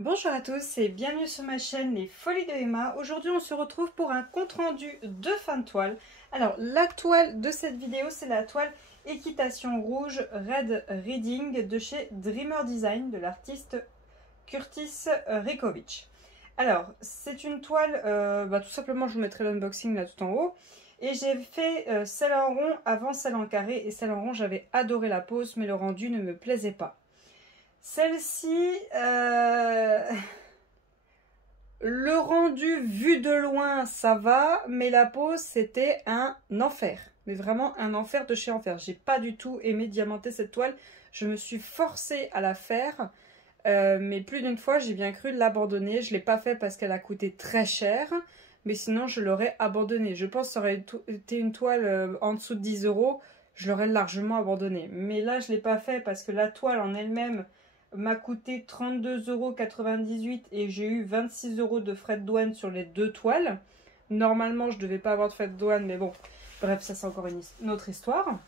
Bonjour à tous et bienvenue sur ma chaîne Les Folies de Emma. Aujourd'hui on se retrouve pour un compte rendu de fin de toile. Alors la toile de cette vidéo c'est la toile Équitation Rouge Red Reading de chez Dreamer Design de l'artiste Curtis Rekovic. Alors c'est une toile, tout simplement je vous mettrai l'unboxing là tout en haut. Et j'ai fait celle en rond avant celle en carré et celle en rond j'avais adoré la pose mais le rendu ne me plaisait pas. Celle-ci, le rendu vu de loin, ça va, mais la pose, c'était un enfer. Mais vraiment un enfer de chez enfer. J'ai pas du tout aimé diamanter cette toile. Je me suis forcée à la faire, mais plus d'une fois, j'ai bien cru l'abandonner. Je ne l'ai pas fait parce qu'elle a coûté très cher, mais sinon, je l'aurais abandonnée. Je pense que ça aurait été une toile en dessous de 10 €, je l'aurais largement abandonnée. Mais là, je ne l'ai pas fait parce que la toile en elle-même m'a coûté 32,98 € et j'ai eu 26 € de frais de douane sur les deux toiles. Normalement, je ne devais pas avoir de frais de douane, mais bon, bref, ça c'est encore une autre histoire.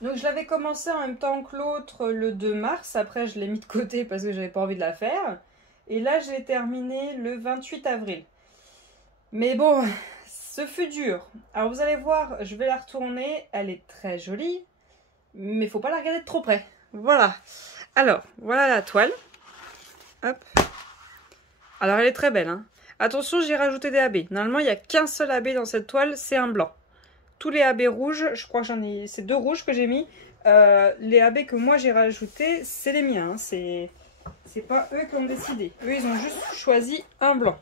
Donc je l'avais commencé en même temps que l'autre le 2 mars. Après, je l'ai mis de côté parce que j'avais pas envie de la faire. Et là, je l'ai terminé le 28 avril. Mais bon, ce fut dur. Alors vous allez voir, je vais la retourner. Elle est très jolie, mais il faut pas la regarder de trop près. Voilà. Alors, voilà la toile. Hop. Alors, elle est très belle. Hein. Attention, j'ai rajouté des AB. Normalement, il n'y a qu'un seul AB dans cette toile, c'est un blanc. Tous les AB rouges, je crois que j'en ai... C'est deux rouges que j'ai mis. Les AB que moi, j'ai rajoutés, c'est les miens. Hein. C'est pas eux qui ont décidé. Eux, ils ont juste choisi un blanc.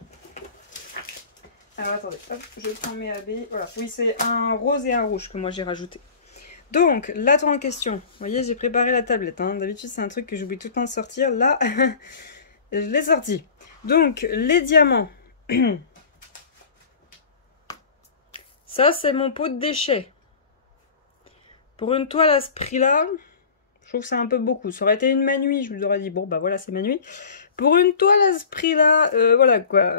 Alors, attendez. Hop, je prends mes AB. Voilà. Oui, c'est un rose et un rouge que moi, j'ai rajouté. Donc, la toile en question, vous voyez, j'ai préparé la tablette. Hein. D'habitude, c'est un truc que j'oublie tout le temps de sortir. Là, je l'ai sorti. Donc, les diamants. Ça, c'est mon pot de déchets. Pour une toile à ce prix-là, je trouve que c'est un peu beaucoup. Ça aurait été une Manui, je vous aurais dit, bon, bah voilà, c'est Manui. Pour une toile à ce prix-là, voilà quoi.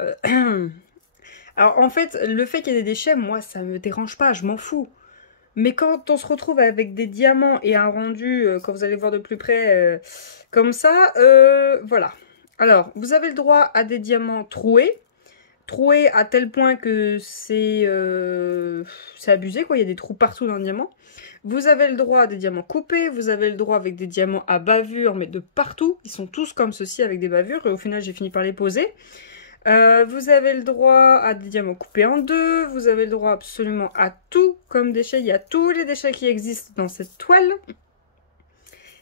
Alors, en fait, le fait qu'il y ait des déchets, moi, ça me dérange pas, je m'en fous. Mais quand on se retrouve avec des diamants et un rendu, quand vous allez voir de plus près, comme ça, voilà. Alors, vous avez le droit à des diamants troués. Troués à tel point que c'est abusé, quoi. Il y a des trous partout dans le diamant. Vous avez le droit à des diamants coupés. Vous avez le droit avec des diamants à bavure, mais de partout. Ils sont tous comme ceci avec des bavures. Et au final, j'ai fini par les poser. Vous avez le droit à des diamants coupés en deux, vous avez le droit absolument à tout comme déchet, il y a tous les déchets qui existent dans cette toile.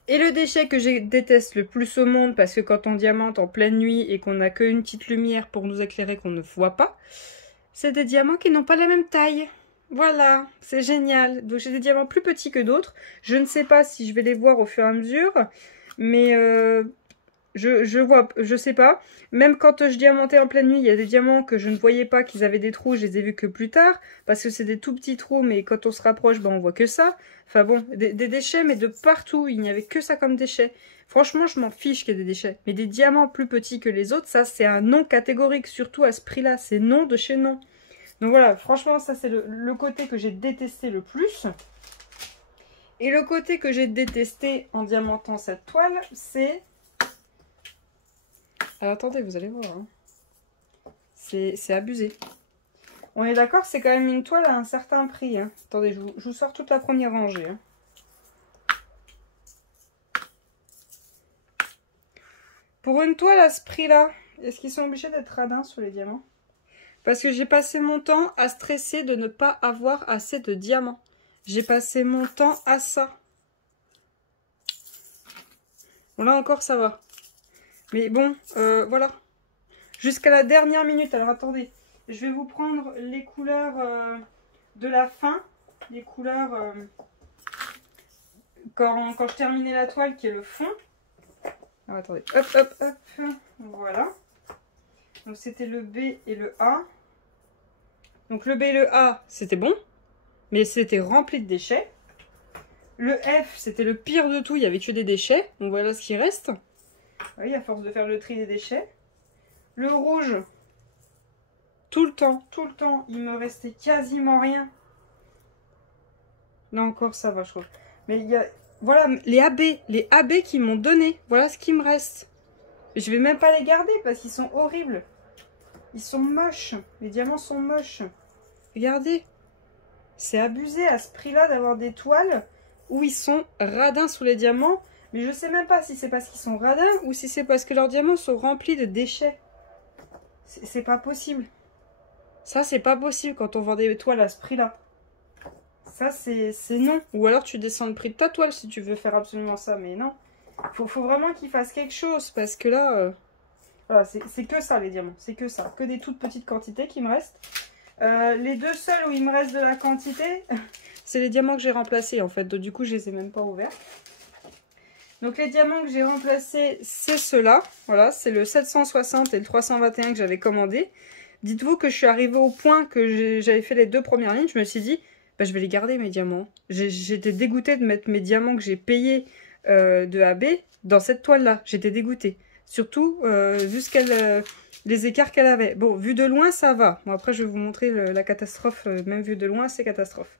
Et le déchet que je déteste le plus au monde, parce que quand on diamante en pleine nuit et qu'on n'a qu'une petite lumière pour nous éclairer qu'on ne voit pas, c'est des diamants qui n'ont pas la même taille. Voilà, c'est génial. Donc j'ai des diamants plus petits que d'autres. Je ne sais pas si je vais les voir au fur et à mesure, mais... je sais pas. Même quand je diamantais en pleine nuit, il y a des diamants que je ne voyais pas qu'ils avaient des trous, je les ai vus que plus tard, parce que c'est des tout petits trous, mais quand on se rapproche, ben on voit que ça. Enfin bon, des déchets, mais de partout, il n'y avait que ça comme déchets. Franchement, je m'en fiche qu'il y ait des déchets. Mais des diamants plus petits que les autres, ça c'est un non catégorique, surtout à ce prix-là, c'est non de chez non. Donc voilà, franchement, ça c'est le côté que j'ai détesté le plus. Et le côté que j'ai détesté en diamantant cette toile, c'est... Alors attendez, vous allez voir. Hein. C'est abusé. On est d'accord, c'est quand même une toile à un certain prix. Hein. Attendez, je vous sors toute la première rangée. Hein. Pour une toile à ce prix-là, est-ce qu'ils sont obligés d'être radins sur les diamants? Parce que j'ai passé mon temps à stresser de ne pas avoir assez de diamants. J'ai passé mon temps à ça. Bon, là encore, ça va. Mais bon, voilà. Jusqu'à la dernière minute. Alors attendez, je vais vous prendre les couleurs de la fin. Les couleurs quand je terminais la toile qui est le fond. Alors attendez, hop, hop, hop. Voilà. Donc c'était le B et le A. Donc le B et le A, c'était bon. Mais c'était rempli de déchets. Le F, c'était le pire de tout. Il y avait que des déchets. Donc voilà ce qui reste. Vous voyez, à force de faire le tri des déchets. Le rouge, tout le temps, il me restait quasiment rien. Là encore, ça va, je trouve. Mais il y a, voilà, les AB qui m'ont donné. Voilà ce qui me reste. Mais je vais même pas les garder parce qu'ils sont horribles. Ils sont moches. Les diamants sont moches. Regardez. C'est abusé à ce prix-là d'avoir des toiles où ils sont radins sous les diamants. Mais je sais même pas si c'est parce qu'ils sont radins ou si c'est parce que leurs diamants sont remplis de déchets. C'est pas possible. Ça, c'est pas possible quand on vend des toiles à ce prix-là. Ça, c'est non. Ou alors tu descends le prix de ta toile si tu veux faire absolument ça. Mais non. Faut vraiment qu'ils fassent quelque chose. Parce que là, voilà, c'est que ça les diamants. C'est que ça. Que des toutes petites quantités qui me restent. Les deux seuls où il me reste de la quantité, c'est les diamants que j'ai remplacés en fait. Donc du coup, je les ai même pas ouverts. Donc les diamants que j'ai remplacés, c'est ceux-là. Voilà, c'est le 760 et le 321 que j'avais commandé. Dites-vous que je suis arrivée au point que j'avais fait les deux premières lignes. Je me suis dit, bah, je vais les garder mes diamants. J'étais dégoûtée de mettre mes diamants que j'ai payés de AB dans cette toile-là. J'étais dégoûtée. Surtout, vu les écarts qu'elle avait. Bon, vu de loin, ça va. Bon, après, je vais vous montrer la catastrophe. Même vu de loin, c'est catastrophe.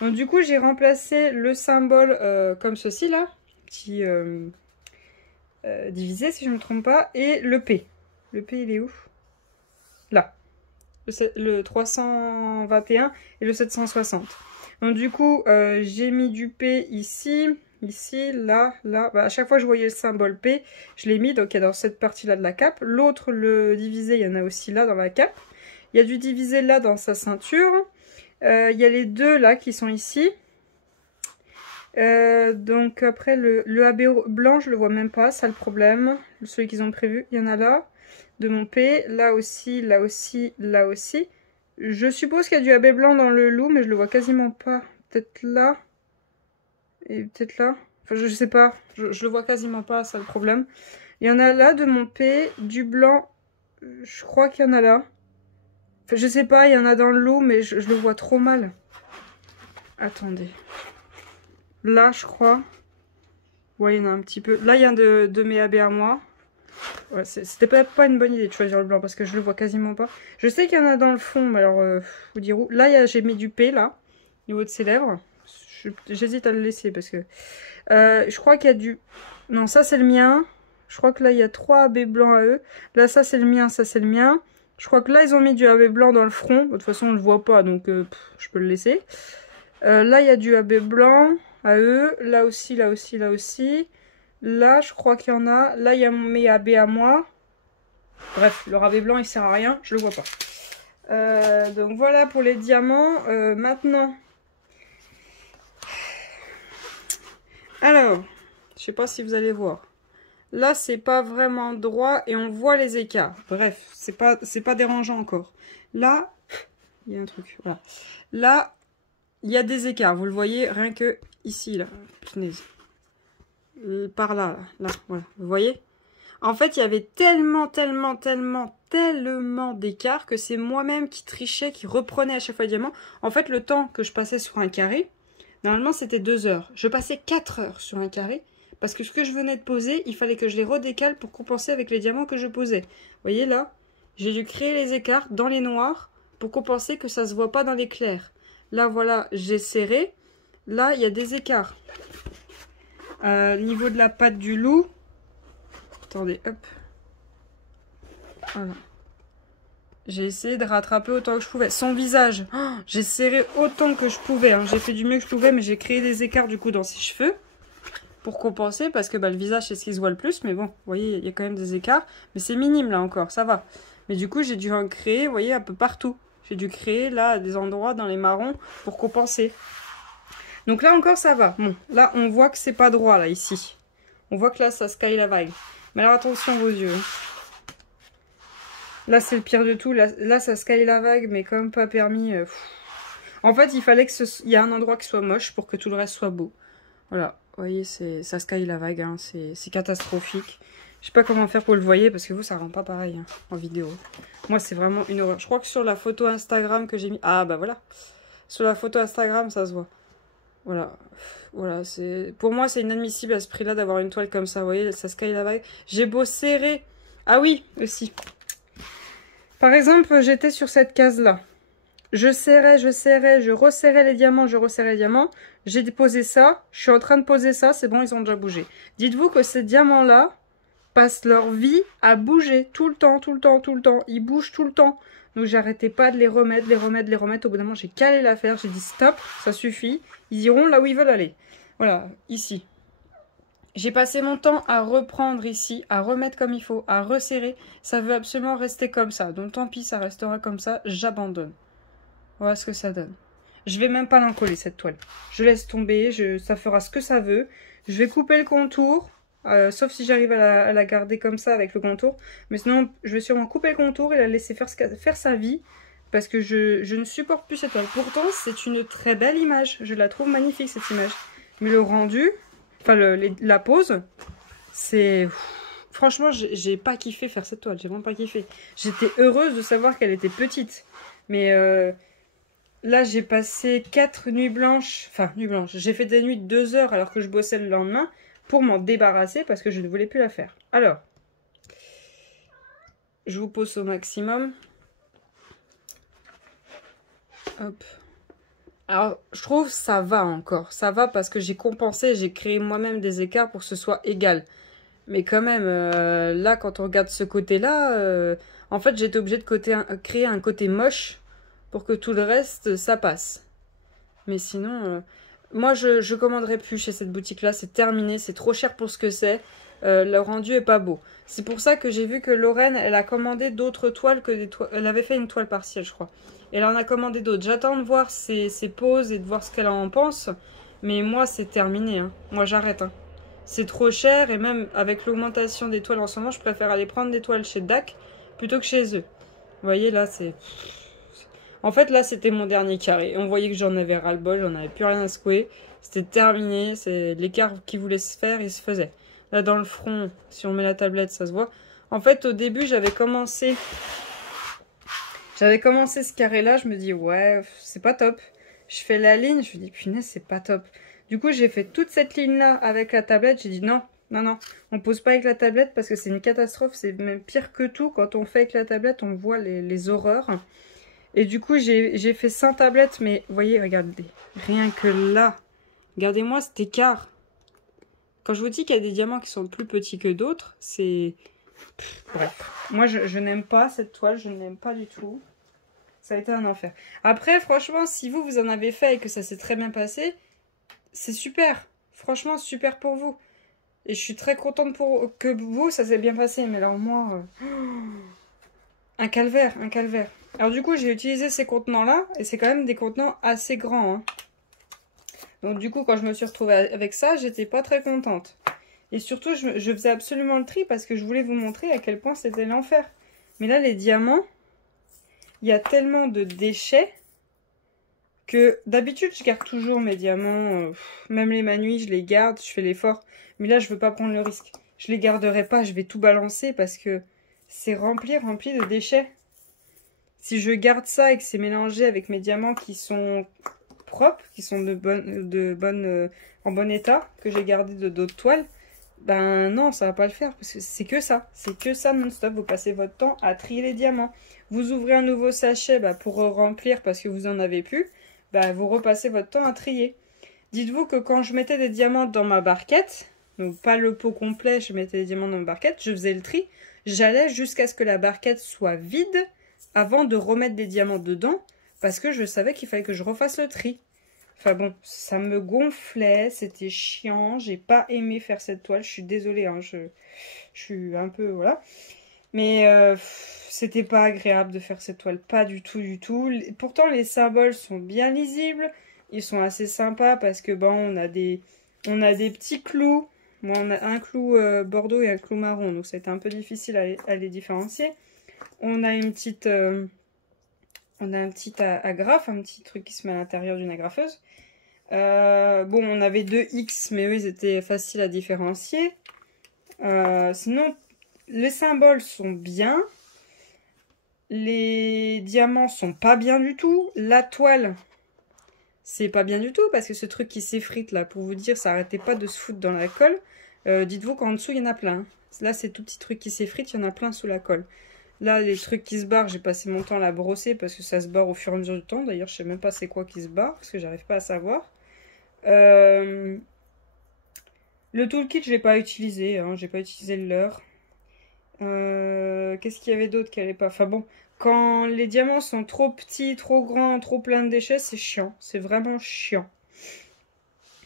Donc, du coup, j'ai remplacé le symbole comme ceci, là. Petit divisé, si je ne me trompe pas. Et le P. Le P, il est où? Là. Le 321 et le 760. Donc, du coup, j'ai mis du P ici. Ici, là, là. Bah, à chaque fois que je voyais le symbole P, je l'ai mis. Donc, il y a dans cette partie-là de la cape. L'autre, le divisé, il y en a aussi là dans la cape. Il y a du divisé là dans sa ceinture. Il y a les deux là qui sont ici. Donc, après, le AB blanc, je le vois même pas. Ça, le problème. Celui qu'ils ont prévu, il y en a là. De mon P. Là aussi, là aussi, là aussi. Je suppose qu'il y a du AB blanc dans le loup, mais je le vois quasiment pas. Peut-être là. Et peut-être là. Enfin, je sais pas. Je le vois quasiment pas, ça le problème. Il y en a là de mon P. Du blanc. Je crois qu'il y en a là. Enfin, je sais pas. Il y en a dans le lot, mais je le vois trop mal. Attendez. Là, je crois. Ouais, il y en a un petit peu. Là, il y a de mes AB à moi. Ouais, c'était peut-être pas une bonne idée de choisir le blanc parce que je le vois quasiment pas. Je sais qu'il y en a dans le fond, mais alors, vous dire où. Là, j'ai mis du P, là. Au niveau de ses lèvres. J'hésite à le laisser parce que je crois qu'il y a du... Non, ça c'est le mien. Je crois que là il y a 3 AB blancs à eux. Là ça c'est le mien, ça c'est le mien. Je crois que là ils ont mis du AB blanc dans le front. De toute façon on le voit pas donc je peux le laisser. Là il y a du AB blanc à eux. Là aussi, là aussi, là aussi. Là je crois qu'il y en a. Là il y a mes AB à moi. Bref, le AB blanc il sert à rien, je le vois pas. Donc voilà pour les diamants. Maintenant... Alors, je sais pas si vous allez voir. Là, c'est pas vraiment droit et on voit les écarts. Bref, c'est pas dérangeant encore. Là, il y a un truc. Voilà. Là, il y a des écarts. Vous le voyez rien que ici, là. Punaise. Par là, là, voilà. Vous voyez? En fait, il y avait tellement d'écarts que c'est moi-même qui trichais, qui reprenais à chaque fois le diamant. En fait, le temps que je passais sur un carré, normalement, c'était 2 heures. Je passais 4 heures sur un carré parce que ce que je venais de poser, il fallait que je les redécale pour compenser avec les diamants que je posais. Vous voyez là, j'ai dû créer les écarts dans les noirs pour compenser que ça ne se voit pas dans les clairs. Là, voilà, j'ai serré. Là, il y a des écarts. Niveau de la patte du loup. Attendez, hop. Voilà. J'ai essayé de rattraper autant que je pouvais. Son visage, oh, j'ai serré autant que je pouvais. Hein. J'ai fait du mieux que je pouvais, mais j'ai créé des écarts du coup dans ses cheveux. Pour compenser, parce que bah, le visage c'est ce qui se voit le plus. Mais bon, vous voyez, il y a quand même des écarts. Mais c'est minime là encore, ça va. Mais du coup, j'ai dû en créer, vous voyez, un peu partout. J'ai dû créer là, à des endroits dans les marrons, pour compenser. Donc là encore, ça va. Bon, là, on voit que c'est pas droit, là, ici. On voit que là, ça sky la vague. Mais alors, attention vos yeux. Là, c'est le pire de tout. Là, ça sky la vague, mais comme pas permis. En fait, il fallait qu'il y ait un endroit qui soit moche pour que tout le reste soit beau. Voilà. Vous voyez, ça sky la vague. Hein. C'est catastrophique. Je sais pas comment faire pour le voir, parce que vous, ça rend pas pareil hein, en vidéo. Moi, c'est vraiment une horreur. Je crois que sur la photo Instagram que j'ai mis... Ah, bah voilà. Sur la photo Instagram, ça se voit. Voilà. Voilà, pour moi, c'est inadmissible à ce prix-là d'avoir une toile comme ça. Vous voyez, ça sky la vague. J'ai beau serrer... Ah oui, aussi. Par exemple, j'étais sur cette case-là. Je serrais, je resserrais les diamants, je resserrais les diamants. J'ai déposé ça, je suis en train de poser ça, c'est bon, ils ont déjà bougé. Dites-vous que ces diamants-là, passent leur vie à bouger tout le temps, tout le temps, tout le temps. Ils bougent tout le temps. Donc j'arrêtais pas de les remettre, les remettre, les remettre. Au bout d'un moment, j'ai calé l'affaire. J'ai dit stop, ça suffit. Ils iront là où ils veulent aller. Voilà, ici. J'ai passé mon temps à reprendre ici, à remettre comme il faut, à resserrer. Ça veut absolument rester comme ça. Donc tant pis, ça restera comme ça. J'abandonne. Voilà ce que ça donne. Je vais même pas l'encoller cette toile. Je laisse tomber, ça fera ce que ça veut. Je vais couper le contour. Sauf si j'arrive à la garder comme ça avec le contour. Mais sinon, je vais sûrement couper le contour et la laisser faire sa vie. Parce que je ne supporte plus cette toile. Pourtant, c'est une très belle image. Je la trouve magnifique, cette image. Mais le rendu, enfin la pose, c'est... Franchement, j'ai pas kiffé faire cette toile. J'ai vraiment pas kiffé. J'étais heureuse de savoir qu'elle était petite. Mais là, j'ai passé 4 nuits blanches. Enfin, nuits blanches. J'ai fait des nuits de 2 heures alors que je bossais le lendemain. Pour m'en débarrasser parce que je ne voulais plus la faire. Alors, je vous pose au maximum. Hop. Alors, je trouve ça va encore. Ça va parce que j'ai compensé, j'ai créé moi-même des écarts pour que ce soit égal. Mais quand même, là, quand on regarde ce côté-là, en fait, j'étais obligée de créer un côté moche pour que tout le reste, ça passe. Mais sinon... moi, je commanderai plus chez cette boutique-là. C'est terminé. C'est trop cher pour ce que c'est. Le rendu est pas beau. C'est pour ça que j'ai vu que Lorraine, elle a commandé d'autres toiles que des toiles. Elle avait fait une toile partielle, je crois. Et elle en a commandé d'autres. J'attends de voir ses poses et de voir ce qu'elle en pense. Mais moi, c'est terminé. Hein. Moi, j'arrête. Hein. C'est trop cher. Et même avec l'augmentation des toiles en ce moment, je préfère aller prendre des toiles chez DAC plutôt que chez eux. Vous voyez, là, c'est... En fait, là, c'était mon dernier carré. On voyait que j'en avais ras-le-bol, j'en avais plus rien à secouer. C'était terminé, c'est l'écart qu'il voulait se faire, il se faisait. Là, dans le front, si on met la tablette, ça se voit. En fait, au début, j'avais commencé ce carré-là, je me dis, ouais, c'est pas top. Je fais la ligne, je me dis, punaise, c'est pas top. Du coup, j'ai fait toute cette ligne-là avec la tablette. J'ai dit, non, non, non, on pose pas avec la tablette parce que c'est une catastrophe. C'est même pire que tout. Quand on fait avec la tablette, on voit les horreurs. Et du coup, j'ai fait sans tablette, mais vous voyez, regardez, rien que là, regardez-moi cet écart. Quand je vous dis qu'il y a des diamants qui sont plus petits que d'autres, c'est... Bref, moi, je n'aime pas cette toile, je ne l'aime pas du tout. Ça a été un enfer. Après, franchement, si vous en avez fait et que ça s'est très bien passé, c'est super. Franchement, super pour vous. Et je suis très contente que vous, ça s'est bien passé. Mais alors moi... un calvaire, un calvaire. Alors du coup, j'ai utilisé ces contenants-là, et c'est quand même des contenants assez grands. Hein. Donc du coup, quand je me suis retrouvée avec ça, j'étais pas très contente. Et surtout, je faisais absolument le tri parce que je voulais vous montrer à quel point c'était l'enfer. Mais là, les diamants, il y a tellement de déchets que d'habitude, je garde toujours mes diamants. Même les manuits, je les garde, je fais l'effort. Mais là, je veux pas prendre le risque. Je les garderai pas, je vais tout balancer parce que c'est rempli de déchets. Si je garde ça et que c'est mélangé avec mes diamants qui sont propres, qui sont en bon état, que j'ai gardé de d'autres toiles, ben non, ça va pas le faire. Parce que c'est que ça. C'est que ça non-stop. Vous passez votre temps à trier les diamants. Vous ouvrez un nouveau sachet pour remplir parce que vous en avez plus. Vous repassez votre temps à trier. Dites-vous que quand je mettais des diamants dans ma barquette, donc pas le pot complet, je mettais des diamants dans ma barquette, je faisais le tri. J'allais jusqu'à ce que la barquette soit vide avant de remettre des diamants dedans parce que je savais qu'il fallait que je refasse le tri. Enfin bon, ça me gonflait, c'était chiant, j'ai pas aimé faire cette toile, je suis désolée, hein, je suis un peu, voilà. Mais c'était pas agréable de faire cette toile, pas du tout, du tout. Pourtant, les symboles sont bien lisibles, ils sont assez sympas parce que bon, on a des petits clous. Moi, on a un clou bordeaux et un clou marron, donc c'était un peu difficile à les différencier. On a une petite... on a un petit agrafe, un petit truc qui se met à l'intérieur d'une agrafeuse. Bon, on avait deux X, mais eux, ils étaient faciles à différencier. Sinon, les symboles sont bien. Les diamants sont pas bien du tout. La toile, c'est pas bien du tout, parce que ce truc qui s'effrite, là, pour vous dire, ça arrêtait pas de se foutre dans la colle. Dites-vous qu'en dessous, il y en a plein. Hein. Là, c'est tout petit truc qui s'effrite, il y en a plein sous la colle. Là, les trucs qui se barrent, j'ai passé mon temps à la brosser parce que ça se barre au fur et à mesure du temps. D'ailleurs, je sais même pas c'est quoi qui se barre parce que j'arrive pas à savoir. Le toolkit, je l'ai pas utilisé. Hein, j'ai pas utilisé le leurre. Qu'est-ce qu'il y avait d'autre qui allait pas? Enfin bon, quand les diamants sont trop petits, trop grands, trop plein de déchets, c'est chiant. C'est vraiment chiant.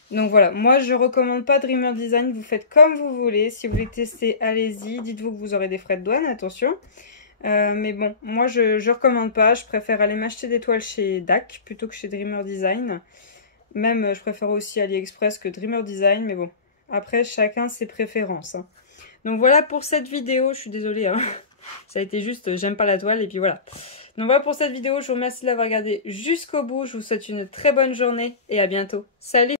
Donc voilà, moi je recommande pas Dreamer Design, vous faites comme vous voulez. Si vous voulez tester, allez-y. Dites-vous que vous aurez des frais de douane, attention. Mais bon, moi je recommande pas. Je préfère aller m'acheter des toiles chez DAC plutôt que chez Dreamer Design. Même je préfère aussi AliExpress que Dreamer Design, mais bon. Après, chacun ses préférences. Hein. Donc voilà pour cette vidéo, je suis désolée. Hein. Ça a été juste, j'aime pas la toile et puis voilà. Donc voilà pour cette vidéo, je vous remercie de l'avoir regardée jusqu'au bout. Je vous souhaite une très bonne journée et à bientôt. Salut!